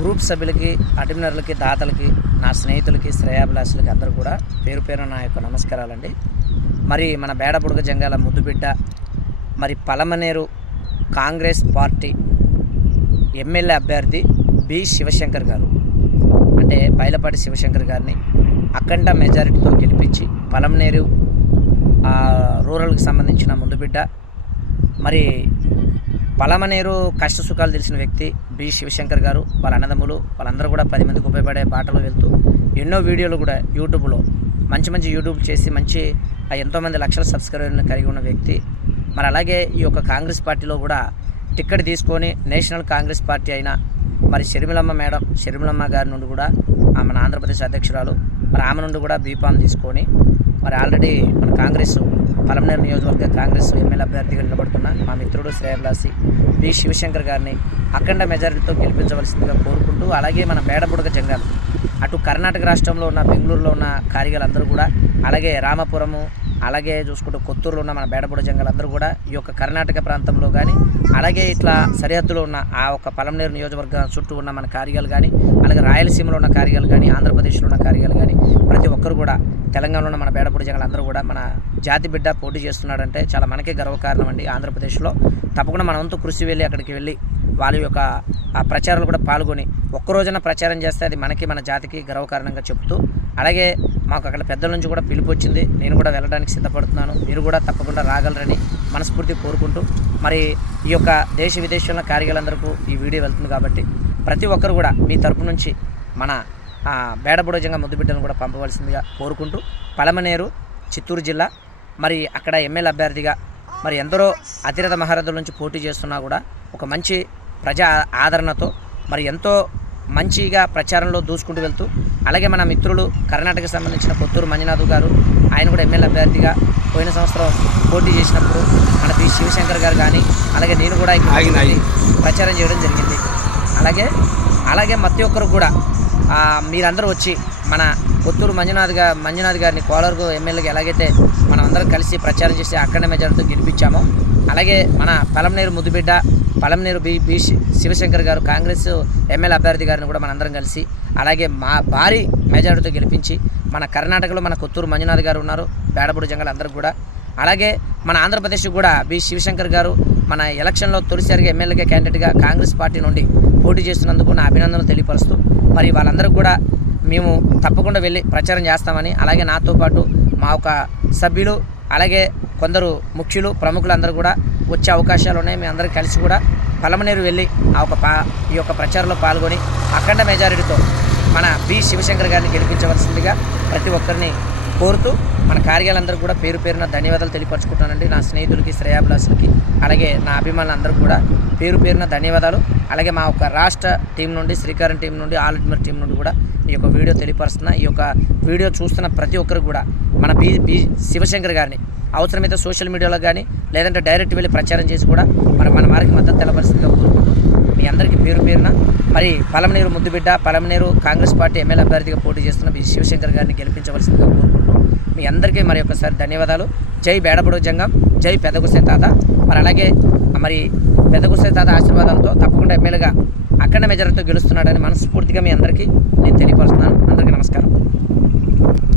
group సభ్యులకి అడ్మినర్లకి దాతలకి నా స్నేహితులకి శ్రేయాభిలాషులకి అందరూ కూడా పేరు పేరు నా యొక్క నమస్కారాలండి మరి మన బేడబుడుగ జంగాల ముద్దుబిడ్డ మరి పలమనేరు కాంగ్రెస్ పార్టీ ఎమ్మెల్యే అభ్యర్థి బి శివశంకర్ గారు అంటే బయలపాటి శివశంకర్ గారిని అఖండ మెజారిటీతో గెలిపించి పలమనేరు రూరల్కి సంబంధించిన ముందుబిడ్డ మరి పలమనేరు కష్ట సుఖాలు తెలిసిన వ్యక్తి బి శివశంకర్ గారు వాళ్ళ అన్నదమ్ములు వాళ్ళందరూ కూడా పది మందికి ఉపయోగపడే పాటలు వెళ్తూ ఎన్నో వీడియోలు కూడా యూట్యూబ్లో మంచి మంచి యూట్యూబ్ చేసి మంచి ఎంతోమంది లక్షల సబ్స్క్రైబర్లను కలిగి ఉన్న వ్యక్తి మరి అలాగే ఈ యొక్క కాంగ్రెస్ పార్టీలో కూడా టిక్కెట్ తీసుకొని నేషనల్ కాంగ్రెస్ పార్టీ అయిన మరి షర్మిలమ్మ మేడం షర్మిలమ్మ గారి నుండి కూడా ఆమె ఆంధ్రప్రదేశ్ అధ్యక్షురాలు మరి ఆమె నుండి కూడా బీఫామ్ తీసుకొని మరి ఆల్రెడీ మన కాంగ్రెస్ పలమనేరు నియోజకవర్గ కాంగ్రెస్ ఎమ్మెల్యే అభ్యర్థిగా నిలబడుతున్న మా మిత్రుడు శ్రేయవలాసి బి శివశంకర్ గారిని అఖండ మెజారిటీతో గెలిపించవలసిందిగా కోరుకుంటూ అలాగే మన మేడబుడక జంగారు అటు కర్ణాటక రాష్ట్రంలో ఉన్న బెంగళూరులో ఉన్న అందరూ కూడా అలాగే రామపురము అలాగే చూసుకుంటూ కొత్తూరులో ఉన్న మన బేడబుడ అందరూ కూడా ఈ యొక్క కర్ణాటక ప్రాంతంలో కానీ అలాగే ఇట్లా సరిహద్దులో ఉన్న ఆ ఒక పలమనేరు నియోజకవర్గం చుట్టూ ఉన్న మన కార్యాలు కానీ అలాగే రాయలసీమలో ఉన్న కార్యాలు కానీ ఆంధ్రప్రదేశ్లో ఉన్న కార్యాలు కానీ కూడా తెలంగాణలో ఉన్న మన పేడపూడి జనాలు అందరూ కూడా మన జాతి బిడ్డ పోటీ చేస్తున్నాడంటే చాలా మనకే గర్వకారణం అండి ఆంధ్రప్రదేశ్లో తప్పకుండా మనమంతా కృషి వెళ్ళి అక్కడికి వెళ్ళి వాళ్ళ యొక్క ఆ ప్రచారాలు కూడా పాల్గొని ఒక్కరోజున ప్రచారం చేస్తే అది మనకి మన జాతికి గర్వకారణంగా చెప్తూ అలాగే మాకు అక్కడ పెద్దల నుంచి కూడా పిలుపు వచ్చింది నేను కూడా వెళ్ళడానికి సిద్ధపడుతున్నాను మీరు కూడా తప్పకుండా రాగలరని మనస్ఫూర్తి కోరుకుంటూ మరి ఈ యొక్క దేశ విదేశాల కార్యాలందరికీ ఈ వీడియో వెళ్తుంది కాబట్టి ప్రతి ఒక్కరు కూడా మీ తరపు నుంచి మన బేడబుడోజంగా ముద్దుబిడ్డను కూడా పంపవలసిందిగా కోరుకుంటూ పలమనేరు చిత్తూరు జిల్లా మరి అక్కడ ఎమ్మెల్యే అభ్యర్థిగా మరి ఎందరో అతిరథ మహారథుల నుంచి పోటీ చేస్తున్నా కూడా ఒక మంచి ప్రజా ఆదరణతో మరి ఎంతో మంచిగా ప్రచారంలో దూసుకుంటూ వెళ్తూ అలాగే మన మిత్రులు కర్ణాటకకు సంబంధించిన కొత్తూరు మంజునాథ్ గారు ఆయన కూడా ఎమ్మెల్యే అభ్యర్థిగా పోయిన సంవత్సరం పోటీ చేసినప్పుడు మన పి శివశంకర్ గారు కానీ అలాగే నేను కూడా ప్రచారం చేయడం జరిగింది అలాగే అలాగే ప్రతి ఒక్కరు కూడా మీరందరూ వచ్చి మన కొత్తూరు మంజునాథ్ గారు మంజునాథ్ గారిని కోలర్గు ఎమ్మెల్యేగా ఎలాగైతే మనం అందరం కలిసి ప్రచారం చేసి అక్కడ మెజార్టీతో గెలిపించామో అలాగే మన పలంనేరు ముద్దుబిడ్డ పలంనేరు బి బి శివశంకర్ గారు కాంగ్రెస్ ఎమ్మెల్యే అభ్యర్థి గారిని కూడా మనందరం కలిసి అలాగే మా భారీ మెజార్టీతో గెలిపించి మన కర్ణాటకలో మన కొత్తూరు మంజునాథ్ గారు ఉన్నారు బేడపూడి జంగల్ అందరూ కూడా అలాగే మన ఆంధ్రప్రదేశ్ కూడా బి శివశంకర్ గారు మన ఎలక్షన్లో తొలిసారిగా ఎమ్మెల్యేగా క్యాండిడేట్గా కాంగ్రెస్ పార్టీ నుండి పోటీ చేస్తున్నందుకు నా అభినందనలు తెలియపరుస్తూ మరి వాళ్ళందరికీ కూడా మేము తప్పకుండా వెళ్ళి ప్రచారం చేస్తామని అలాగే నాతో పాటు మా ఒక సభ్యులు అలాగే కొందరు ముఖ్యులు ప్రముఖులందరూ కూడా వచ్చే అవకాశాలు ఉన్నాయి మేము అందరం కలిసి కూడా పలమనేరు వెళ్ళి ఆ ఒక పా ఈ యొక్క ప్రచారంలో పాల్గొని అఖండ మెజారిటీతో మన బి శివశంకర్ గారిని గెలిపించవలసిందిగా ప్రతి ఒక్కరిని కోరుతూ మన కార్యాలందరూ కూడా పేరు పేరున ధన్యవాదాలు తెలియపరచుకుంటానండి నా స్నేహితులకి శ్రేయాభిలాసులకి అలాగే నా అభిమానులందరూ కూడా పేరు పేరున ధన్యవాదాలు అలాగే మా యొక్క రాష్ట్ర టీం నుండి శ్రీకారం టీం నుండి ఆల్ ఇండియా టీం నుండి కూడా ఈ యొక్క వీడియో తెలియపరుస్తున్న ఈ యొక్క వీడియో చూస్తున్న ప్రతి ఒక్కరు కూడా మన బీ బీ శివశంకర్ గారిని అవసరమైతే సోషల్ మీడియాలో కానీ లేదంటే డైరెక్ట్ వెళ్ళి ప్రచారం చేసి కూడా మన మన మార్గం మద్దతు తెలపరిస్థితిగా కోరుకుంటూ మీ అందరికీ పేరు పేరున మరి పలమనేరు ముద్దుబిడ్డ పలమనేరు కాంగ్రెస్ పార్టీ ఎమ్మెల్యే అభ్యర్థిగా పోటీ చేస్తున్న మీ శివశంకర్ గారిని గెలిపించవలసిందిగా కోరుకుంటున్నాను మీ అందరికీ మరి ఒకసారి ధన్యవాదాలు జై బేడపడు జంగం జై పెదగుసే తాత మరి అలాగే మరి పెదగుసే తాత ఆశీర్వాదాలతో తప్పకుండా ఎమ్మెల్యేగా అఖండ మెజారిటీతో గెలుస్తున్నాడని మనస్ఫూర్తిగా మీ అందరికీ నేను తెలియపరుస్తున్నాను అందరికీ నమస్కారం